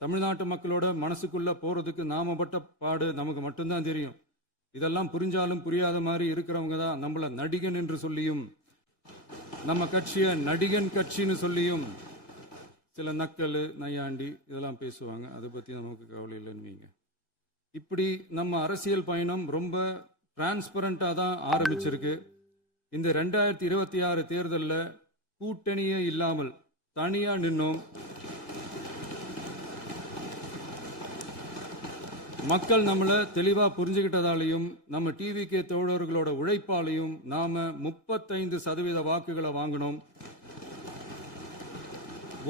தமிழ்நாட்டு மக்களோட மனசுக்குள்ள போறதுக்கு நாம பட்ட பாடு நமக்கு மட்டும்தான் தெரியும். இதெல்லாம் புரிஞ்சாலும் புரியாத மாதிரி இருக்கிறவங்க தான் நம்மள நடிகன் என்று சொல்லியும் நம்ம கட்சியை நடிகன் கட்சின்னு சொல்லியும் சில நக்கல் நையாண்டி இதெல்லாம் பேசுவாங்க. அதை பத்தி நமக்கு கவலை இல்லைன்னு வைங்க. இப்படி நம்ம அரசியல் பயணம் ரொம்ப டிரான்ஸ்பரண்டா தான் ஆரம்பிச்சிருக்கு. இந்த 2026 தேர்தலில் கூட்டணியே இல்லாமல் தனியா நின்னோம். மக்கள் நம்மளை தெளிவா புரிஞ்சுக்கிட்டதாலையும் நம்ம டிவிகே தோழர்களோட உழைப்பாலையும் நாம 35% வாக்குகளை வாங்கினோம்.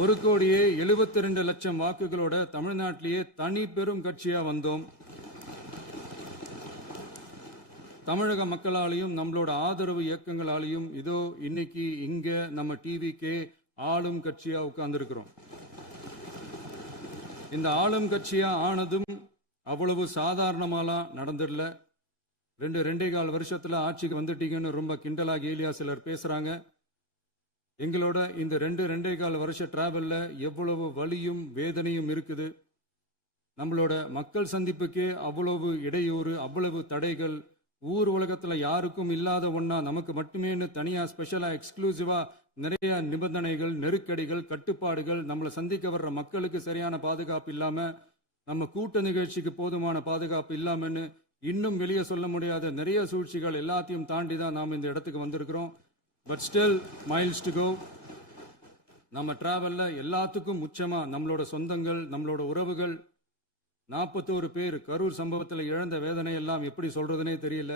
1,72,00,000 வாக்குகளோட தமிழ்நாட்டிலேயே தனி பெரும் கட்சியா வந்தோம். தமிழக மக்களாலையும் நம்மளோட ஆதரவு இயக்கங்களாலையும் இதோ இன்னைக்கு இங்க நம்ம டிவிகே ஆளும் கட்சியா உட்கார்ந்துருக்கிறோம். இந்த ஆளும் கட்சியா ஆனதும் அவ்வளவு சாதாரணமாலாம் நடந்துடல. 2.25 வருஷத்துல ஆட்சிக்கு வந்துட்டீங்கன்னு ரொம்ப கிண்டலா கேலியா சிலர் பேசுறாங்க. எங்களோட இந்த 2.25 வருஷ டிராவல்ல எவ்வளவு வலியும் வேதனையும் இருக்குது. நம்மளோட மக்கள் சந்திப்புக்கே அவ்வளவு இடையூறு, அவ்வளவு தடைகள், ஊர் உலகத்துல யாருக்கும் இல்லாத ஒன்னா நமக்கு மட்டுமேன்னு தனியா ஸ்பெஷலா எக்ஸ்க்ளூசிவா நிறைய நிபந்தனைகள், நெருக்கடிகள், கட்டுப்பாடுகள், நம்மளை சந்திக்க வர்ற மக்களுக்கு சரியான பாதுகாப்பு இல்லாம, நம்ம கூட்ட நிகழ்ச்சிக்கு போதுமான பாதுகாப்பு இல்லாமன்னு இன்னும் வெளியே சொல்ல முடியாத நிறைய சூழ்ச்சிகள் எல்லாத்தையும் தாண்டி தான் நாம் இந்த இடத்துக்கு வந்திருக்கிறோம். But still miles to go. நம்ம டிராவல்ல எல்லாத்துக்கும் முச்சமா நம்மளோட சொந்தங்கள், நம்மளோட உறவுகள், 41 பேர் கரூர் சம்பவத்தில் இழந்த வேதனை எல்லாம் எப்படி சொல்றதுனே தெரியல.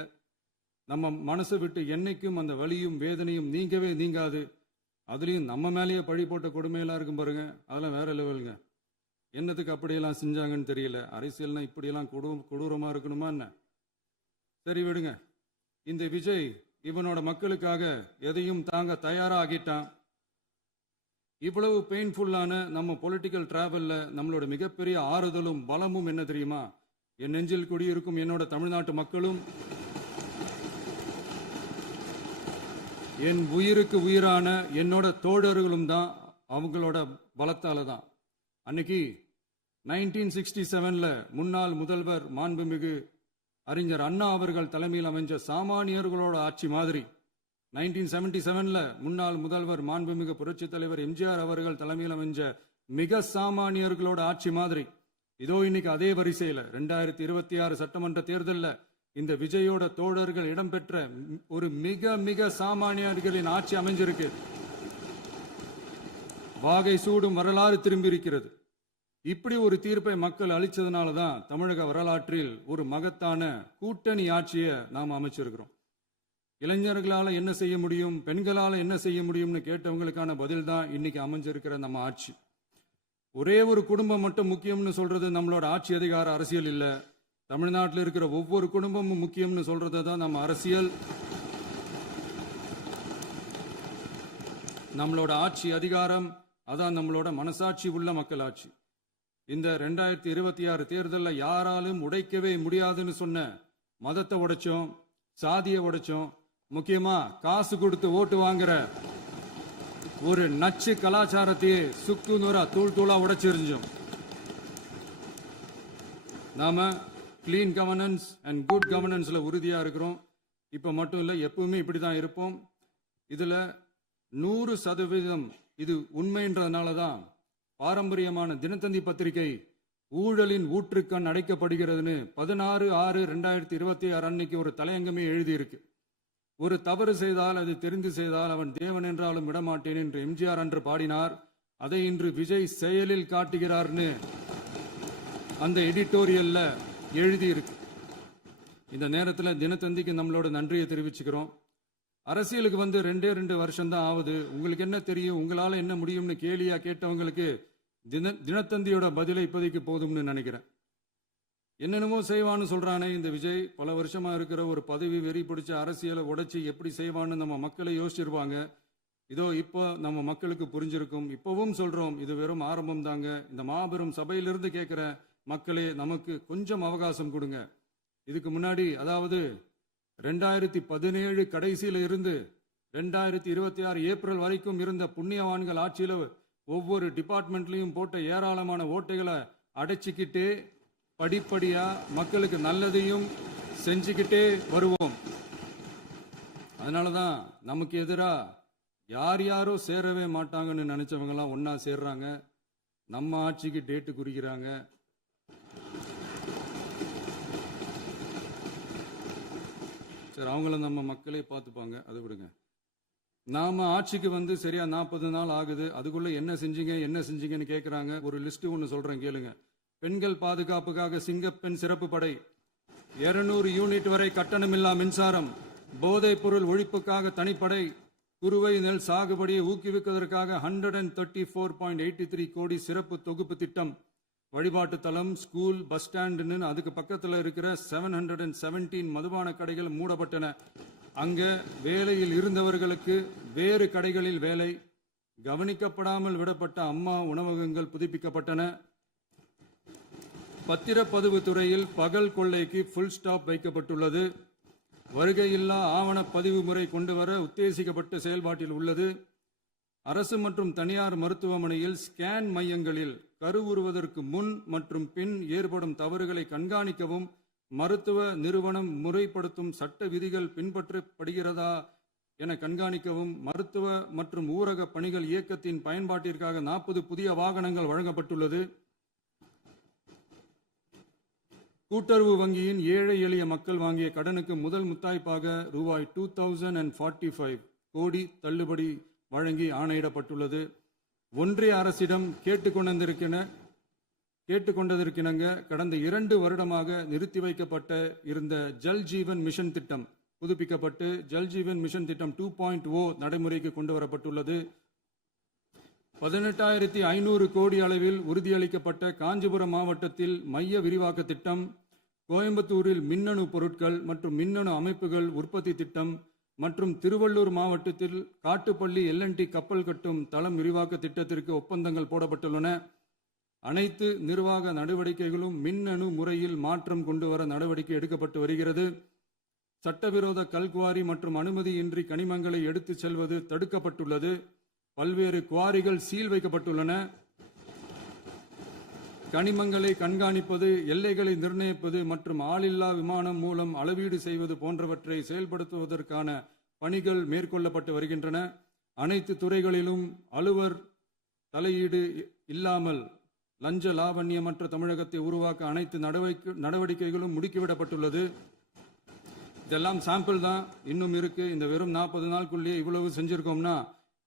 நம்ம மனசு விட்டு என்னைக்கும் அந்த வலியும் வேதனையும் நீங்கவே நீங்காது. அதுலயும் நம்ம மேலேயே பழி போட்ட கொடுமையெல்லாம் இருக்கும் பாருங்க, அதெல்லாம் வேற லெவலுங்க. என்னத்துக்கு அப்படியெல்லாம் செஞ்சாங்கன்னு தெரியல. அரசியல்னா இப்படியெல்லாம் கொடூரமா இருக்கணுமா என்ன? சரி விடுங்க. இந்த விஜய் இவனோட மக்களுக்காக எதையும் தாங்க தயாராகிட்டான். இவ்வளவு பெயின்ஃபுல்லான நம்ம பொலிட்டிக்கல் டிராவல்ல நம்மளோட மிகப்பெரிய ஆறுதலும் பலமும் என்ன தெரியுமா? என் நெஞ்சில் குடியிருக்கும் என்னோட தமிழ்நாட்டு மக்களும், என் உயிருக்கு உயிரான என்னோட தோழர்களும் தான். அவங்களோட பலத்தால தான். அன்னைக்கு 1967 முன்னாள் முதல்வர் மாண்புமிகு அறிஞர் அண்ணா அவர்கள் தலைமையில் அமைஞ்ச சாமானியர்களோட ஆட்சி மாதிரி, 1977 முன்னாள் முதல்வர் மாண்புமிகு புரட்சி தலைவர் எம்ஜிஆர் அவர்கள் தலைமையில் அமைஞ்ச மிக சாமானியர்களோட ஆட்சி மாதிரி, இதோ இன்னைக்கு அதே வரிசையில 2026 சட்டமன்ற தேர்தலில் இந்த விஜயோட தோழர்கள் இடம்பெற்ற ஒரு மிக மிக சாமானியர்களின் ஆட்சி அமைஞ்சிருக்கு. வாகை சூடும் வரலாறு திரும்பி இருக்கிறது. இப்படி ஒரு தீர்ப்பை மக்கள் அளிச்சதுனால தான் தமிழக வரலாற்றில் ஒரு மகத்தான கூட்டணி ஆட்சியை நாம் அமைச்சிருக்கிறோம். இளைஞர்களால என்ன செய்ய முடியும், பெண்களால என்ன செய்ய முடியும்னு கேட்டவங்களுக்கான பதில் தான் இன்னைக்கு அமைஞ்சிருக்கிற நம்ம ஆட்சி. ஒரே ஒரு குடும்பம் மட்டும் முக்கியம்னு சொல்றது நம்மளோட ஆட்சி அதிகார அரசியல் இல்ல. தமிழ்நாட்டில் இருக்கிற ஒவ்வொரு குடும்பமும் முக்கியம்னு சொல்றது தான் நம்ம அரசியல். நம்மளோட ஆட்சி அதிகாரம் அதான் நம்மளோட மனசாட்சி உள்ள மக்கள் ஆட்சி. இந்த 2026 தேர்தலில் யாராலும் உடைக்கவே முடியாதுன்னு சொன்ன மதத்தை உடைச்சோம், சாதியை உடைச்சோம், முக்கியமா காசு கொடுத்து ஓட்டு வாங்குற ஒரு நச்சு கலாச்சாரத்தையே சுக்கு நூறா தூள் தூளா உடைச்சிருந்தோம். நாம கிளீன் கவர்னன்ஸ் அண்ட் குட் கவர்னன்ஸ்ல உறுதியா இருக்கிறோம். இப்ப மட்டும் இல்ல, எப்பவுமே இப்படிதான் இருப்போம். இதுல 100% இது உண்மைன்றதுனால தான் பாரம்பரியமான தினத்தந்தி பத்திரிகை ஊழலின் ஊற்றுக்கண் அடைக்கப்படுகிறதுன்னு 16/6/2026 அன்னைக்கு ஒரு தலையங்கமே எழுதியிருக்கு. ஒரு தவறு செய்தால், அது தெரிந்து செய்தால் அவன் தேவன் என்றாலும் விடமாட்டேன் என்று எம்ஜிஆர் அன்று பாடினார். அதை இன்று விஜய் செயலில் காட்டுகிறார்னு அந்த எடிட்டோரியல்ல எழுதியிருக்கு. இந்த நேரத்தில் தினத்தந்திக்கு நம்மளோட நன்றியை தெரிவிச்சுக்கிறோம். அரசியலுக்கு வந்து 2 வருஷம் தான் ஆகுது. உங்களுக்கு என்ன தெரியும், உங்களால என்ன முடியும்னு கேலியா கேட்டவங்களுக்கு தினத்தந்தியோட பதிலை இப்போதைக்கு போதும்னு நினைக்கிறேன். என்னென்னமோ செய்வான்னு சொல்றானே இந்த விஜய், பல வருஷமா இருக்கிற ஒரு பதவி வெறி பிடிச்ச அரசியலை உடைச்சி எப்படி செய்வான்னு நம்ம மக்களை யோசிச்சிருவாங்க. இதோ இப்போ நம்ம மக்களுக்கு புரிஞ்சிருக்கும். இப்பவும் சொல்றோம், இது வெறும் ஆரம்பம் தாங்க. இந்த மாபெரும் சபையிலிருந்து கேட்கிற மக்களே, நமக்கு கொஞ்சம் அவகாசம் கொடுங்க. இதுக்கு முன்னாடி, அதாவது 2017 கடைசியில இருந்து 2026 ஏப்ரல் வரைக்கும் இருந்த புண்ணியவான்கள் ஆட்சியில ஒவ்வொரு டிபார்ட்மெண்ட்லையும் போட்ட ஏராளமான ஓட்டைகளை அடைச்சிக்கிட்டே படிப்படியா மக்களுக்கு நல்லதையும் செஞ்சுக்கிட்டே வருவோம். அதனாலதான் நமக்கு எதிரா யார் யாரோ சேரவே மாட்டாங்கன்னு நினைச்சவங்க எல்லாம் ஒன்னா சேர்றாங்க. நம்ம ஆட்சிக்கு டேட்டு குறிக்கிறாங்க. சரி, அவங்கள நம்ம மக்களே பார்த்துப்பாங்க, அதை விடுங்க. நாம ஆட்சிக்கு வந்து சரியா 40 நாள் ஆகுது. அதுக்குள்ள என்ன செஞ்சீங்கன்னு கேட்கறாங்க. ஒரு லிஸ்ட் ஒன்று சொல்றேன் கேளுங்க. பெண்கள் பாதுகாப்புக்காக சிங்கப்பெண் சிறப்பு படை, 200 யூனிட் வரை கட்டணமில்லா மின்சாரம், போதைப் பொருள் ஒழிப்புக்காக தனிப்படை, குறுவை நெல் சாகுபடியை ஊக்குவிப்பதற்காக 134.83 கோடி சிறப்பு தொகுப்பு திட்டம், வழிபாட்டு தலம், ஸ்கூல், பஸ் ஸ்டாண்டுன்னு அதுக்கு பக்கத்தில் இருக்கிற 717 மதுபான கடைகள் மூடப்பட்டன. அங்க வேலையில் இருந்தவர்களுக்கு வேறு கடைகளில் வேலை, கவனிக்கப்படாமல் விடப்பட்ட அம்மா உணவகங்கள் புதுப்பிக்கப்பட்டன. பத்திரப்பதிவு துறையில் பகல் கொள்ளைக்கு ஃபுல் ஸ்டாப் வைக்கப்பட்டுள்ளது. வருகையில்லா ஆவண பதிவு முறை கொண்டு வர உத்தேசிக்கப்பட்ட செயல்பாட்டில் உள்ளது. அரசு மற்றும் தனியார் மருத்துவமனையில் ஸ்கேன் மையங்களில் கருவுறுவதற்கு முன் மற்றும் பின் ஏற்படும் தவறுகளை கண்காணிக்கவும், மருத்துவ நிறுவனம் முறைப்படுத்தும் சட்ட விதிகள் பின்பற்றப்படுகிறதா என கண்காணிக்கவும், மருத்துவ மற்றும் ஊரக பணிகள் இயக்கத்தின் பயன்பாட்டிற்காக 40 புதிய வாகனங்கள் வழங்கப்பட்டுள்ளது. கூட்டுறவு வங்கியின் ஏழை எளிய மக்கள் வாங்கிய கடனுக்கு முதல் முத்தாய்ப்பாக ரூபாய் 2045 கோடி தள்ளுபடி வழங்கி ஆணையிடப்பட்டுள்ளது. ஒன்றிய அரசிடம் கேட்டுக்கொண்டதற்கிணங்க கடந்த 2 வருடமாக நிறுத்தி வைக்கப்பட்ட இருந்த ஜல் ஜீவன் மிஷன் திட்டம் புதுப்பிக்கப்பட்டு ஜல் ஜீவன் மிஷன் திட்டம் 2.0 நடைமுறைக்கு கொண்டு வரப்பட்டுள்ளது. 18,500 கோடி அளவில் உறுதியளிக்கப்பட்ட காஞ்சிபுரம் மாவட்டத்தில் மைய விரிவாக்க திட்டம், கோயம்புத்தூரில் மின்னணு பொருட்கள் மற்றும் மின்னணு அமைப்புகள் உற்பத்தி திட்டம் மற்றும் திருவள்ளூர் மாவட்டத்தில் காட்டுப்பள்ளி LNT கப்பல் கட்டும் தளம் விரிவாக்க திட்டத்திற்கு ஒப்பந்தங்கள் போடப்பட்டுள்ளன. அனைத்து நிர்வாக நடவடிக்கைகளும் மின்னணு முறையில் மாற்றம் கொண்டு வர நடவடிக்கை எடுக்கப்பட்டு வருகிறது. சட்டவிரோத கல்குவாரி மற்றும் அனுமதியின்றி கனிமங்களை எடுத்துச் செல்வது தடுக்கப்பட்டுள்ளது. பல்வேறு குவாரிகள் சீல் வைக்கப்பட்டுள்ளன. கனிமங்களை கண்காணிப்பது, எல்லைகளை நிர்ணயிப்பது மற்றும் ஆளில்லா விமானம் மூலம் அளவீடு செய்வது போன்றவற்றை செயல்படுத்துவதற்கான பணிகள் மேற்கொள்ளப்பட்டு வருகின்றன. அனைத்து துறைகளிலும் அலுவலர் தலையீடு இல்லாமல் லஞ்ச லாவண்யமற்ற தமிழகத்தை உருவாக்க அனைத்து நடவடிக்கைகளும் முடுக்கிவிடப்பட்டுள்ளது. இதெல்லாம் சாம்பிள் தான், இன்னும் இருக்கு. இந்த வெறும் 40 நாளுக்குள்ளேயே இவ்வளவு செஞ்சிருக்கோம்னா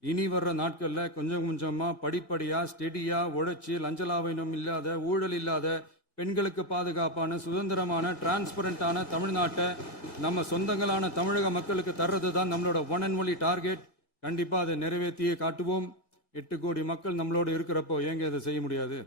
இனி வர்ற நாட்கள்ல கொஞ்சம் கொஞ்சமா படிப்படியா ஸ்டெடியா உழைச்சி லஞ்சலாவணம் இல்லாத, ஊழல் இல்லாத, பெண்களுக்கு பாதுகாப்பான, சுதந்திரமான, டிரான்ஸ்பரண்டான தமிழ்நாட்டை நம்ம சொந்தங்களான தமிழக மக்களுக்கு தர்றது தான் நம்மளோட ஒன் அண்ட் ஒன்லி டார்கெட். கண்டிப்பா அதை நிறைவேற்றியே காட்டுவோம். 8 கோடி மக்கள் நம்மளோட இருக்கிறப்போ ஏங்க இதை செய்ய முடியாது?